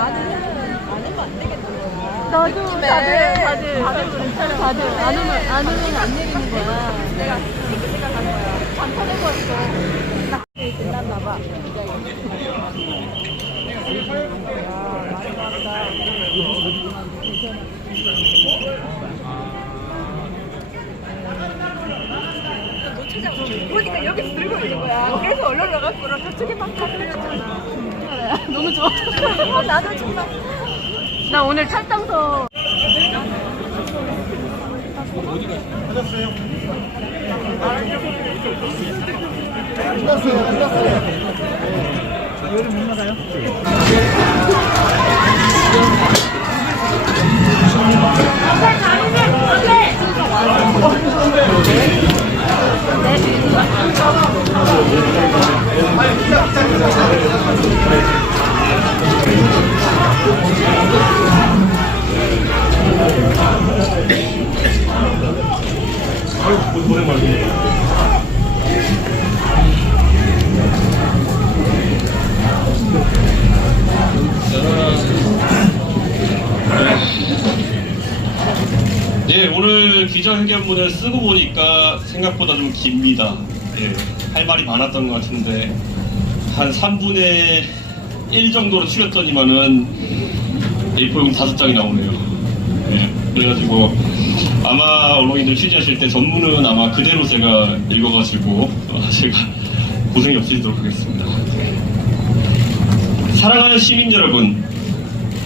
안 하면 안 되겠다. 나도 다들 안 오면 안 내리는 거야. 내가 이렇게 생각한 거야. 잠깐해고 왔어. 끝났나 봐. 많이 나왔다. 노차장 보니까 여기서 들고 있는 거야. 그래서 올라가갖고 저쪽에 막 가들렸잖아. 너무 좋아. 나도 정말. 나 오늘 찰당서. 네, 오늘 기자회견문을 쓰고 보니까 생각보다 좀 깁니다. 예, 할 말이 많았던 것 같은데 한 3분의 1 정도로 줄였더니만은 A4용 5장이 나오네요. 예, 그래가지고 아마 언론인들 취재하실 때 전문은 아마 그대로 제가 읽어가지고 제가 고생이 없으시도록 하겠습니다. 사랑하는 시민 여러분,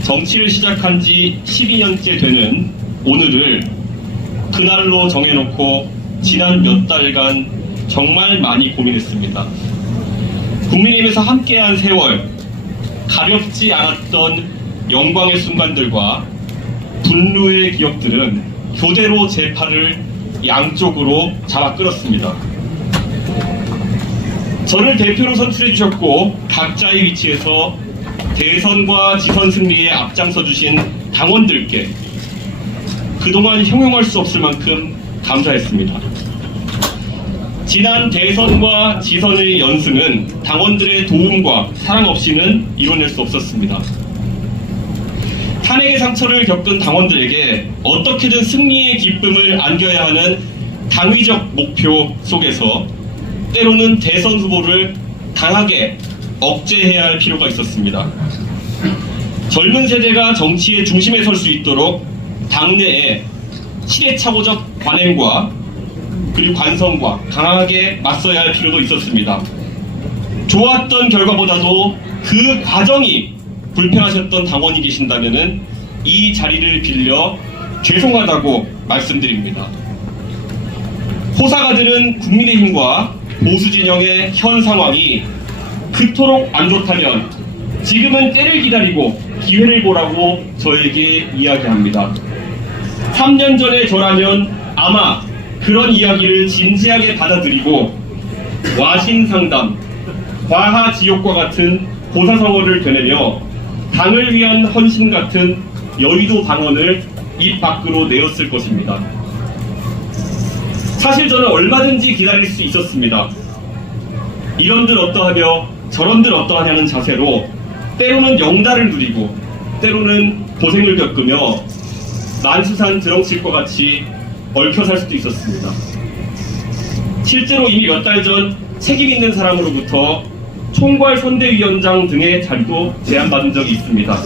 정치를 시작한 지 12년째 되는 오늘을 그날로 정해놓고 지난 몇 달간 정말 많이 고민했습니다. 국민의힘에서 함께한 세월, 가볍지 않았던 영광의 순간들과 분노의 기억들은 교대로 제 팔을 양쪽으로 잡아 끌었습니다. 저를 대표로 선출해 주셨고 각자의 위치에서 대선과 지선 승리에 앞장서 주신 당원들께 그동안 형용할 수 없을 만큼 감사했습니다. 지난 대선과 지선의 연승은 당원들의 도움과 사랑 없이는 이뤄낼 수 없었습니다. 탄핵의 상처를 겪은 당원들에게 어떻게든 승리의 기쁨을 안겨야 하는 당위적 목표 속에서 때로는 대선 후보를 강하게 억제해야 할 필요가 있었습니다. 젊은 세대가 정치의 중심에 설 수 있도록 당내에 시대착오적 관행과 그리고 관성과 강하게 맞서야 할 필요도 있었습니다. 좋았던 결과보다도 그 과정이 불편하셨던 당원이 계신다면 이 자리를 빌려 죄송하다고 말씀드립니다. 호사가 드는 국민의힘과 보수진영의 현 상황이 그토록 안 좋다면 지금은 때를 기다리고 기회를 보라고 저에게 이야기합니다. 3년 전에 저라면 아마 그런 이야기를 진지하게 받아들이고 와신상담, 과하지옥과 같은 고사성어를 되내며 당을 위한 헌신 같은 여의도 방언을 입 밖으로 내었을 것입니다. 사실 저는 얼마든지 기다릴 수 있었습니다. 이런들 어떠하며 저런들 어떠하냐는 자세로 때로는 영달을 누리고 때로는 고생을 겪으며 만수산 드렁칠과 같이 얽혀 살 수도 있었습니다. 실제로 이미 몇 달 전 책임 있는 사람으로부터 총괄 선대위원장 등의 자리도 제안받은 적이 있습니다.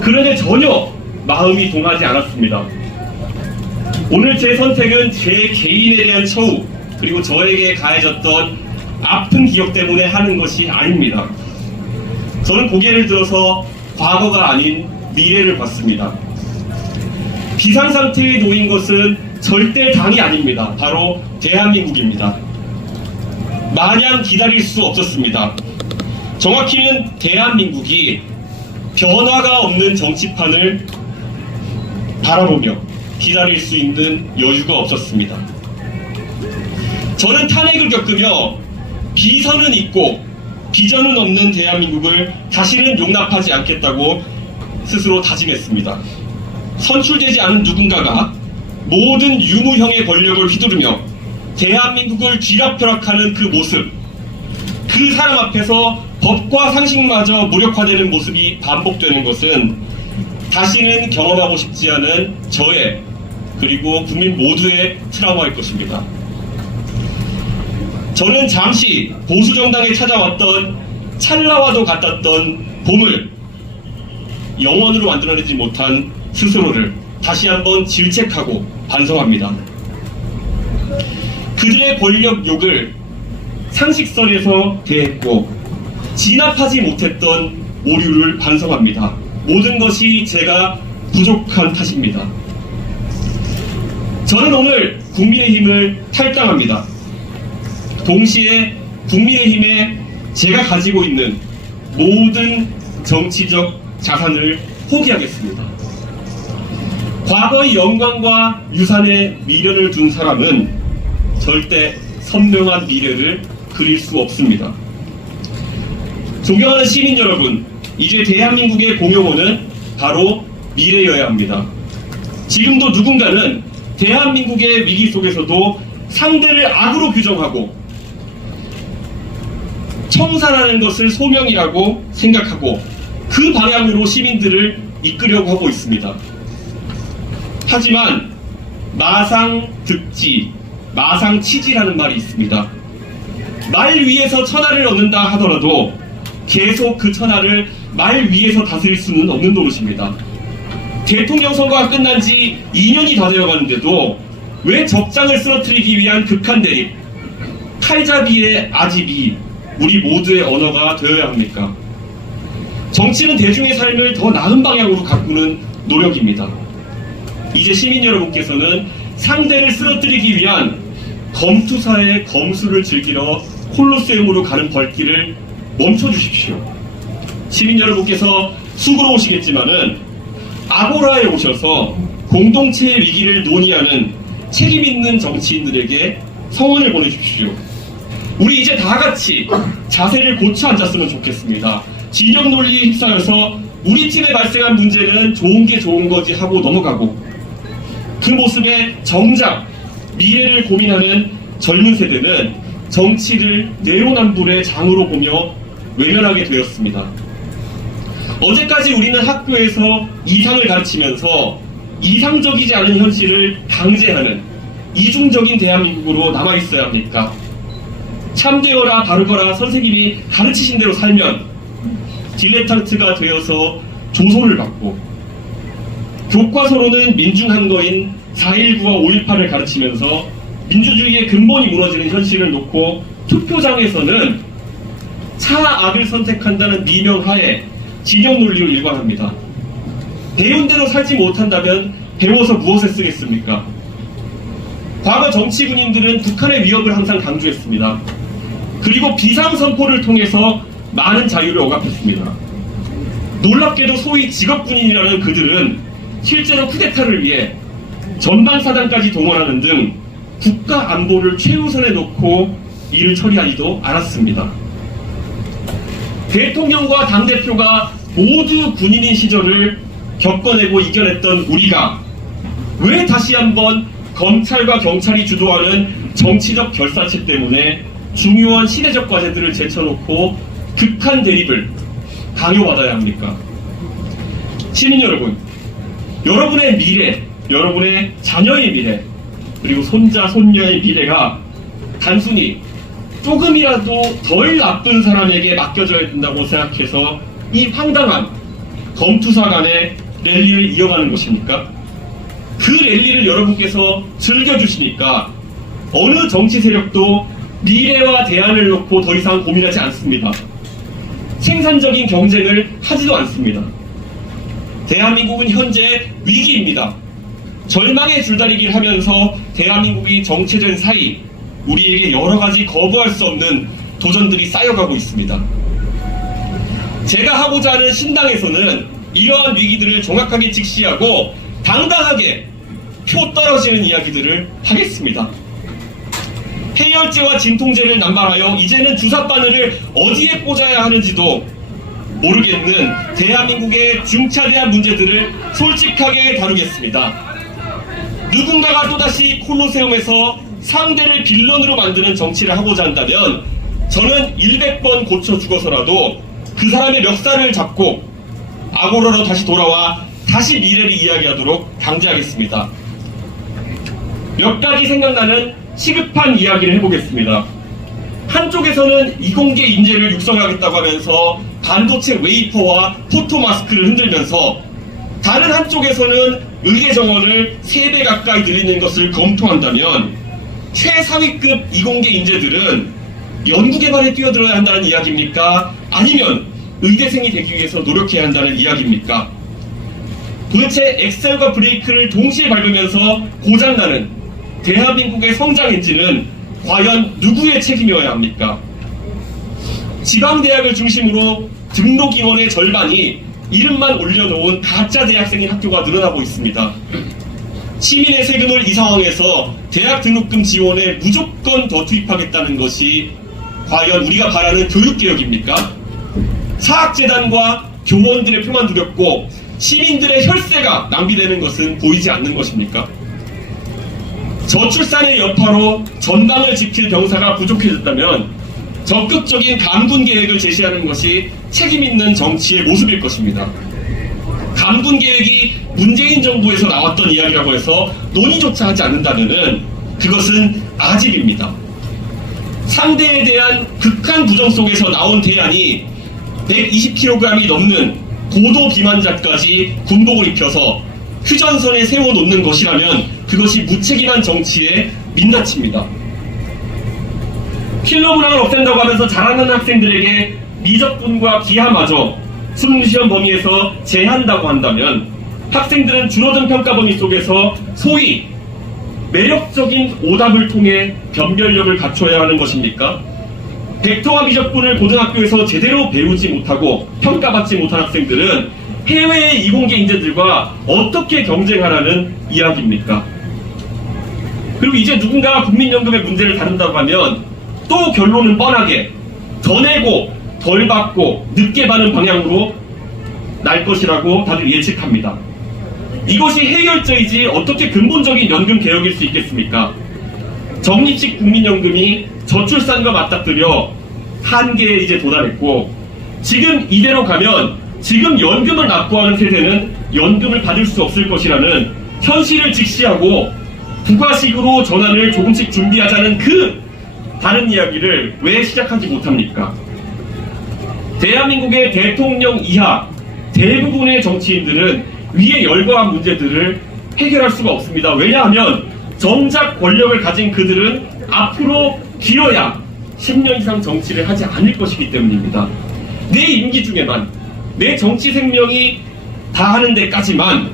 그런데 전혀 마음이 동하지 않았습니다. 오늘 제 선택은 제 개인에 대한 처우 그리고 저에게 가해졌던 아픈 기억 때문에 하는 것이 아닙니다. 저는 고개를 들어서 과거가 아닌 미래를 봤습니다. 비상상태에 놓인 것은 절대 당이 아닙니다. 바로 대한민국입니다. 마냥 기다릴 수 없었습니다. 정확히는 대한민국이 변화가 없는 정치판을 바라보며 기다릴 수 있는 여유가 없었습니다. 저는 탄핵을 겪으며 비선은 있고 비전은 없는 대한민국을 다시는 용납하지 않겠다고 스스로 다짐했습니다. 선출되지 않은 누군가가 모든 유무형의 권력을 휘두르며 대한민국을 쥐락펴락하는 그 모습, 그 사람 앞에서 법과 상식마저 무력화되는 모습이 반복되는 것은 다시는 경험하고 싶지 않은 저의 그리고 국민 모두의 트라우마일 것입니다. 저는 잠시 보수정당에 찾아왔던 찰나와도 같았던 봄을 영원으로 만들어내지 못한 스스로를 다시 한번 질책하고 반성합니다. 그들의 권력 욕을 상식선에서 대했고 진압하지 못했던 오류를 반성합니다. 모든 것이 제가 부족한 탓입니다. 저는 오늘 국민의힘을 탈당합니다. 동시에 국민의힘에 제가 가지고 있는 모든 정치적 자산을 포기하겠습니다. 과거의 영광과 유산에 미련을 둔 사람은 절대 선명한 미래를 그릴 수 없습니다. 존경하는 시민 여러분, 이제 대한민국의 공용어는 바로 미래여야 합니다. 지금도 누군가는 대한민국의 위기 속에서도 상대를 악으로 규정하고 청산하는 것을 소명이라고 생각하고 그 방향으로 시민들을 이끌려고 하고 있습니다. 하지만 마상득지, 마상치지라는 말이 있습니다. 말 위에서 천하를 얻는다 하더라도 계속 그 천하를 말 위에서 다스릴 수는 없는 노릇입니다. 대통령 선거가 끝난 지 2년이 다 되어가는데도 왜 적장을 쓰러뜨리기 위한 극한 대립, 칼잡이의 아집이 우리 모두의 언어가 되어야 합니까? 정치는 대중의 삶을 더 나은 방향으로 가꾸는 노력입니다. 이제 시민 여러분께서는 상대를 쓰러뜨리기 위한 검투사의 검수를 즐기러 콜로세움으로 가는 발길을 멈춰주십시오. 시민 여러분께서 수고로 오시겠지만은 아고라에 오셔서 공동체의 위기를 논의하는 책임 있는 정치인들에게 성원을 보내주십시오. 우리 이제 다 같이 자세를 고쳐 앉았으면 좋겠습니다. 진영 논리에 휩싸여서 우리 팀에 발생한 문제는 좋은 게 좋은 거지 하고 넘어가고 그 모습에 정작 미래를 고민하는 젊은 세대는 정치를 내로남불의 장으로 보며 외면하게 되었습니다. 어제까지 우리는 학교에서 이상을 가르치면서 이상적이지 않은 현실을 강제하는 이중적인 대한민국으로 남아있어야 합니까? 참되어라 바르거라 선생님이 가르치신 대로 살면 딜레탄트가 되어서 조소를 받고 교과서로는 민중한거인 4.19와 5.18을 가르치면서 민주주의의 근본이 무너지는 현실을 놓고 투표장에서는 차악을 선택한다는 미명하에 진영 논리로 일관합니다. 배운 대로 살지 못한다면 배워서 무엇에 쓰겠습니까? 과거 정치 군인들은 북한의 위협을 항상 강조했습니다. 그리고 비상선포를 통해서 많은 자유를 억압했습니다. 놀랍게도 소위 직업군인이라는 그들은 실제로 쿠데타를 위해 전방사단까지 동원하는 등 국가 안보를 최우선에 놓고 일을 처리하지도 않았습니다. 대통령과 당대표가 모두 군인인 시절을 겪어내고 이겨냈던 우리가 왜 다시 한번 검찰과 경찰이 주도하는 정치적 결사체 때문에 중요한 시대적 과제들을 제쳐놓고 극한 대립을 강요받아야 합니까? 시민 여러분, 여러분의 미래, 여러분의 자녀의 미래, 그리고 손자, 손녀의 미래가 단순히 조금이라도 덜 나쁜 사람에게 맡겨져야 된다고 생각해서 이 황당한 검투사 간의 랠리를 이어가는 것입니까? 그 랠리를 여러분께서 즐겨주시니까 어느 정치 세력도 미래와 대안을 놓고 더 이상 고민하지 않습니다. 생산적인 경쟁을 하지도 않습니다. 대한민국은 현재 위기입니다. 절망의 줄다리기를 하면서 대한민국이 정체된 사이 우리에게 여러 가지 거부할 수 없는 도전들이 쌓여가고 있습니다. 제가 하고자 하는 신당에서는 이러한 위기들을 정확하게 직시하고 당당하게 표 떨어지는 이야기들을 하겠습니다. 해열제와 진통제를 남발하여 이제는 주사바늘을 어디에 꽂아야 하는지도 모르겠는 대한민국의 중차대한 문제들을 솔직하게 다루겠습니다. 누군가가 또다시 콜로세움에서 상대를 빌런으로 만드는 정치를 하고자 한다면 저는 100번 고쳐 죽어서라도 그 사람의 멱살을 잡고 아고라로 다시 돌아와 다시 미래를 이야기하도록 강제하겠습니다. 몇 가지 생각나는 시급한 이야기를 해보겠습니다. 한쪽에서는 이공계 인재를 육성하겠다고 하면서 반도체 웨이퍼와 포토마스크를 흔들면서 다른 한쪽에서는 의계 정원을 3배 가까이 늘리는 것을 검토한다면 최상위급 이공계 인재들은 연구개발에 뛰어들어야 한다는 이야기입니까? 아니면 의대생이 되기 위해서 노력해야 한다는 이야기입니까? 도대체 엑셀과 브레이크를 동시에 밟으면서 고장나는 대한민국의 성장 엔진은 과연 누구의 책임이어야 합니까? 지방대학을 중심으로 등록 인원의 절반이 이름만 올려놓은 가짜 대학생인 학교가 늘어나고 있습니다. 시민의 세금을 이 상황에서 대학 등록금 지원에 무조건 더 투입하겠다는 것이 과연 우리가 바라는 교육개혁입니까? 사학재단과 교원들의 표만 두렵고 시민들의 혈세가 낭비되는 것은 보이지 않는 것입니까? 저출산의 여파로 전방을 지킬 병사가 부족해졌다면 적극적인 감군 계획을 제시하는 것이 책임있는 정치의 모습일 것입니다. 감군 계획이 문재인 정부에서 나왔던 이야기라고 해서 논의조차 하지 않는다면 그것은 아집입니다. 상대에 대한 극한 부정 속에서 나온 대안이 120kg이 넘는 고도 비만자까지 군복을 입혀서 휴전선에 세워놓는 것이라면 그것이 무책임한 정치의 민낯입니다. 킬로그램을 없앤다고 하면서 자라는 학생들에게 미적분과 기하마저 수능시험 범위에서 제한다고 한다면 학생들은 줄어든 평가 범위 속에서 소위 매력적인 오답을 통해 변별력을 갖춰야 하는 것입니까? 벡터와 미적분을 고등학교에서 제대로 배우지 못하고 평가받지 못한 학생들은 해외의 이공계 인재들과 어떻게 경쟁하라는 이야기입니까? 그리고 이제 누군가 국민연금의 문제를 다룬다고 하면 또 결론은 뻔하게 더 내고 덜 받고 늦게 받는 방향으로 날 것이라고 다들 예측합니다. 이것이 해결제이지 어떻게 근본적인 연금 개혁일 수 있겠습니까? 적립식 국민연금이 저출산과 맞닥뜨려 한계에 이제 도달했고 지금 이대로 가면 지금 연금을 납부하는 세대는 연금을 받을 수 없을 것이라는 현실을 직시하고 부가식으로 전환을 조금씩 준비하자는 그 다른 이야기를 왜 시작하지 못합니까? 대한민국의 대통령 이하 대부분의 정치인들은 위에 열거한 문제들을 해결할 수가 없습니다. 왜냐하면 정작 권력을 가진 그들은 앞으로 길어야 10년 이상 정치를 하지 않을 것이기 때문입니다. 내 임기 중에만 내 정치 생명이 다하는 데까지만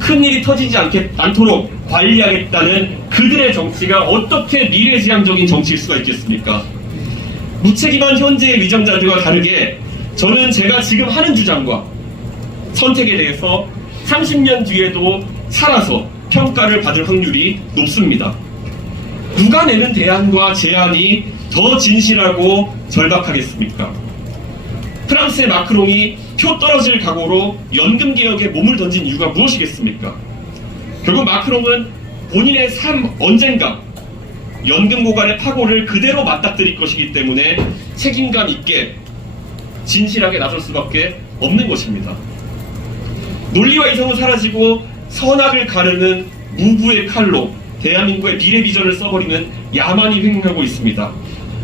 큰일이 터지지 않도록 관리하겠다는 그들의 정치가 어떻게 미래지향적인 정치일 수가 있겠습니까? 무책임한 현재의 위정자들과 다르게 저는 제가 지금 하는 주장과 선택에 대해서 30년 뒤에도 살아서 평가를 받을 확률이 높습니다. 누가 내는 대안과 제안이 더 진실하고 절박하겠습니까? 프랑스의 마크롱이 표 떨어질 각오로 연금개혁에 몸을 던진 이유가 무엇이겠습니까? 결국 마크롱은 본인의 삶 언젠가 연금 고갈의 파고를 그대로 맞닥뜨릴 것이기 때문에 책임감 있게 진실하게 나설 수밖에 없는 것입니다. 논리와 이성은 사라지고 선악을 가르는 무부의 칼로 대한민국의 미래 비전을 써버리는 야만이 횡행하고 있습니다.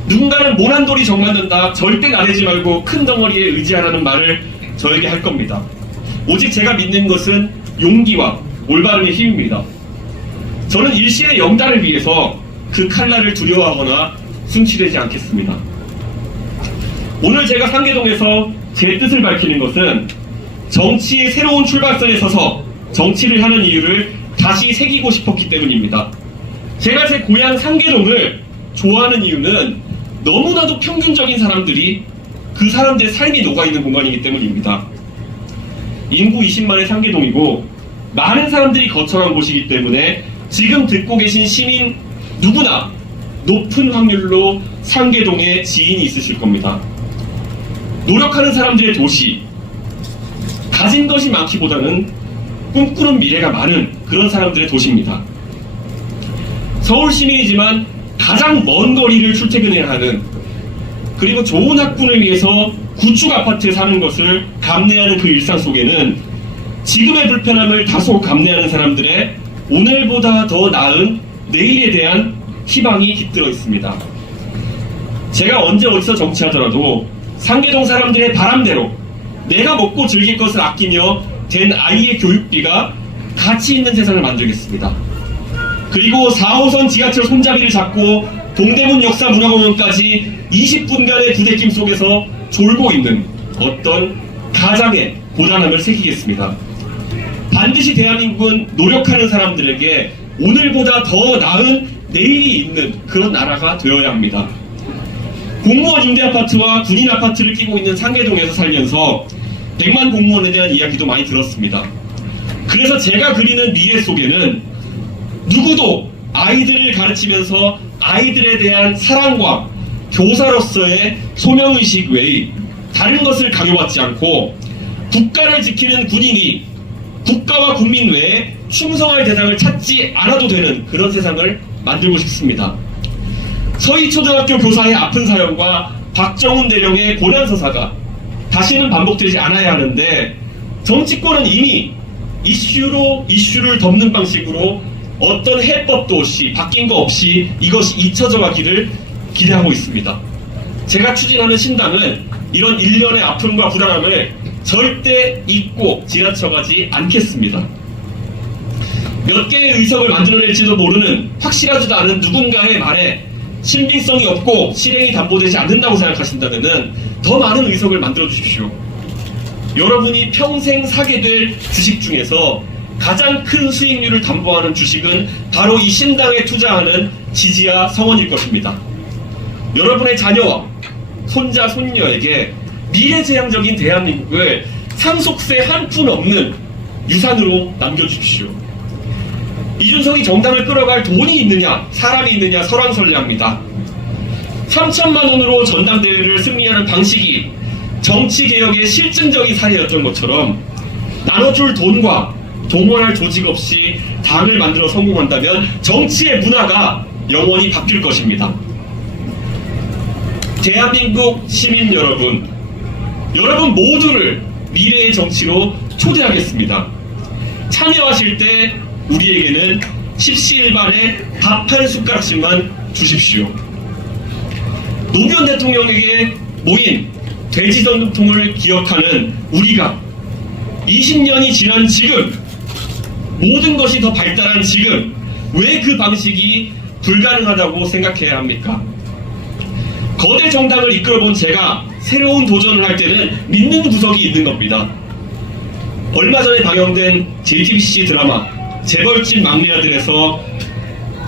누군가는 모난돌이 정맞는다, 절대 나대지 말고 큰 덩어리에 의지하라는 말을 저에게 할 겁니다. 오직 제가 믿는 것은 용기와 올바름의 힘입니다. 저는 일시의 영달을 위해서 그 칼날을 두려워하거나 숨취되지 않겠습니다. 오늘 제가 상계동에서 제 뜻을 밝히는 것은 정치의 새로운 출발선에 서서 정치를 하는 이유를 다시 새기고 싶었기 때문입니다. 제가 제 고향 상계동을 좋아하는 이유는 너무나도 평균적인 사람들이 그 사람들의 삶이 녹아있는 공간이기 때문입니다. 인구 20만의 상계동이고 많은 사람들이 거처한 곳이기 때문에 지금 듣고 계신 시민 누구나 높은 확률로 상계동에 지인이 있으실 겁니다. 노력하는 사람들의 도시, 가진 것이 많기보다는 꿈꾸는 미래가 많은 그런 사람들의 도시입니다. 서울 시민이지만 가장 먼 거리를 출퇴근해야 하는 그리고 좋은 학군을 위해서 구축 아파트에 사는 것을 감내하는 그 일상 속에는 지금의 불편함을 다소 감내하는 사람들의 오늘보다 더 나은 내일에 대한 희망이 깃들어 있습니다. 제가 언제 어디서 정치하더라도 상계동 사람들의 바람대로 내가 먹고 즐길 것을 아끼며 된 아이의 교육비가 가치 있는 세상을 만들겠습니다. 그리고 4호선 지하철 손잡이를 잡고 동대문 역사문화공원까지 20분간의 부대낌 속에서 졸고 있는 어떤 가장의 고단함을 새기겠습니다. 반드시 대한민국은 노력하는 사람들에게 오늘보다 더 나은 내일이 있는 그런 나라가 되어야 합니다. 공무원 임대아파트와 군인 아파트를 끼고 있는 상계동에서 살면서 100만 공무원에 대한 이야기도 많이 들었습니다. 그래서 제가 그리는 미래 속에는 누구도 아이들을 가르치면서 아이들에 대한 사랑과 교사로서의 소명의식 외에 다른 것을 강요받지 않고 국가를 지키는 군인이 국가와 국민 외에 충성할 대상을 찾지 않아도 되는 그런 세상을 만들고 싶습니다. 서희초등학교 교사의 아픈 사연과 박정훈 대령의 고난서사가 다시는 반복되지 않아야 하는데 정치권은 이미 이슈를 덮는 방식으로 어떤 해법도 없이 바뀐 거 없이 이것이 잊혀져 가기를 기대하고 있습니다. 제가 추진하는 신당은 이런 일련의 아픔과 불안함을 절대 잊고 지나쳐가지 않겠습니다. 몇 개의 의석을 만들어낼지도 모르는 확실하지도 않은 누군가의 말에 신빙성이 없고 실행이 담보되지 않는다고 생각하신다면 더 많은 의석을 만들어 주십시오. 여러분이 평생 사게 될 주식 중에서 가장 큰 수익률을 담보하는 주식은 바로 이 신당에 투자하는 지지와 성원일 것입니다. 여러분의 자녀와 손자, 손녀에게 미래지향적인 대한민국을 상속세 한 푼 없는 유산으로 남겨주십시오. 이준석이 정당을 끌어갈 돈이 있느냐, 사람이 있느냐 설왕설래합니다. 3천만 원으로 전당대회를 승리하는 방식이 정치개혁의 실증적인 사례였던 것처럼 나눠줄 돈과 동원할 조직 없이 당을 만들어 성공한다면 정치의 문화가 영원히 바뀔 것입니다. 대한민국 시민 여러분, 여러분 모두를 미래의 정치로 초대하겠습니다. 참여하실 때 우리에게는 십시일반에 밥 한 숟가락씩만 주십시오. 노무현 대통령에게 모인 돼지 전통을 기억하는 우리가 20년이 지난 지금, 모든 것이 더 발달한 지금 왜 그 방식이 불가능하다고 생각해야 합니까? 거대 정당을 이끌어본 제가 새로운 도전을 할 때는 믿는 구석이 있는 겁니다. 얼마 전에 방영된 JTBC 드라마 재벌집 막내 아들에서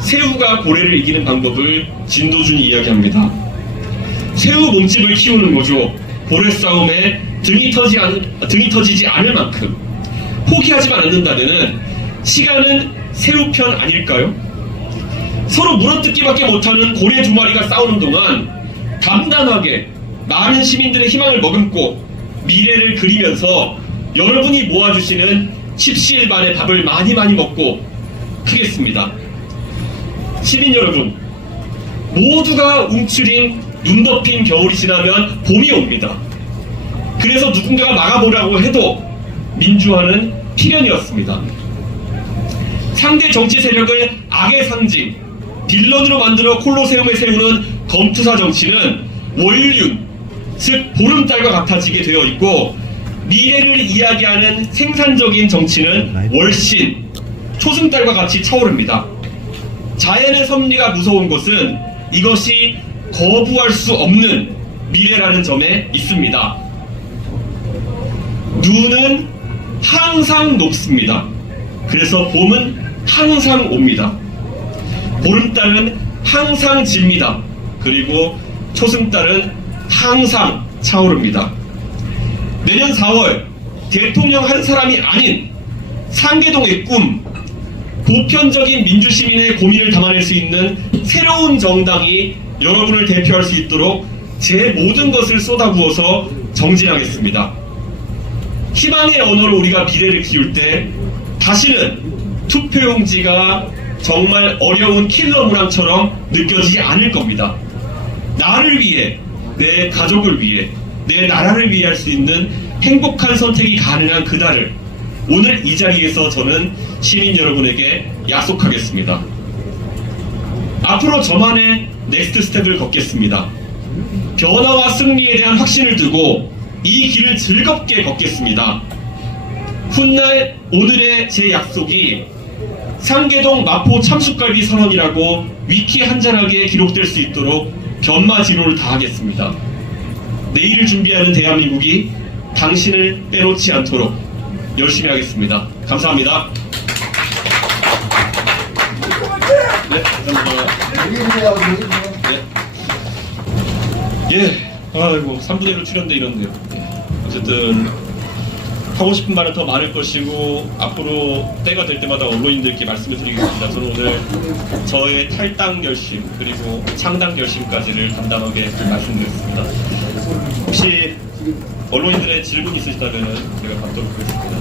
새우가 고래를 이기는 방법을 진도준이 이야기합니다. 새우 몸집을 키우는 거죠. 고래 싸움에 등이 터지지 않을 만큼 포기하지만 않는다면 시간은 새우 편 아닐까요? 서로 물어뜯기밖에 못하는 고래 두 마리가 싸우는 동안 담담하게 많은 시민들의 희망을 머금고 미래를 그리면서 여러분이 모아주시는 십시일반의 밥을 많이 먹고 크겠습니다. 시민 여러분, 모두가 움츠린 눈 덮인 겨울이 지나면 봄이 옵니다. 그래서 누군가가 막아보라고 해도 민주화는 필연이었습니다. 상대 정치 세력을 악의 상징, 빌런으로 만들어 콜로세움에 세우는 검투사 정치는 월륜, 즉 보름달과 같아지게 되어 있고, 미래를 이야기하는 생산적인 정치는 월신, 초승달과 같이 차오릅니다. 자연의 섭리가 무서운 것은 이것이 거부할 수 없는 미래라는 점에 있습니다. 눈은 항상 높습니다. 그래서 봄은 항상 옵니다. 보름달은 항상 집니다. 그리고 초승달은 항상 차오릅니다. 내년 4월 대통령 한 사람이 아닌 상계동의 꿈, 보편적인 민주시민의 고민을 담아낼 수 있는 새로운 정당이 여러분을 대표할 수 있도록 제 모든 것을 쏟아부어서 정진하겠습니다. 희망의 언어로 우리가 미래를 키울 때 다시는 투표용지가 정말 어려운 킬러 문항처럼 느껴지지 않을 겁니다. 나를 위해, 내 가족을 위해, 내 나라를 위해 할 수 있는 행복한 선택이 가능한 그날을 오늘 이 자리에서 저는 시민 여러분에게 약속하겠습니다. 앞으로 저만의 넥스트 스텝을 걷겠습니다. 변화와 승리에 대한 확신을 두고 이 길을 즐겁게 걷겠습니다. 훗날 오늘의 제 약속이 상계동 마포 참숯갈비 선언이라고 위키 한자락에 기록될 수 있도록 변마지로를 다하겠습니다. 내일을 준비하는 대한민국이 당신을 빼놓지 않도록 열심히 하겠습니다. 감사합니다. 네, 감사합니다. 네. 예, 아이고 3분의 1로 출연돼 이런데요. 예. 어쨌든 하고 싶은 말은 더 많을 것이고 앞으로 때가 될 때마다 언론인들께 말씀을 드리겠습니다. 저는 오늘 저의 탈당 결심 그리고 창당 결심까지를 담담하게 말씀드렸습니다. 혹시 언론인들의 질문 있으시다면 제가 받도록 하겠습니다.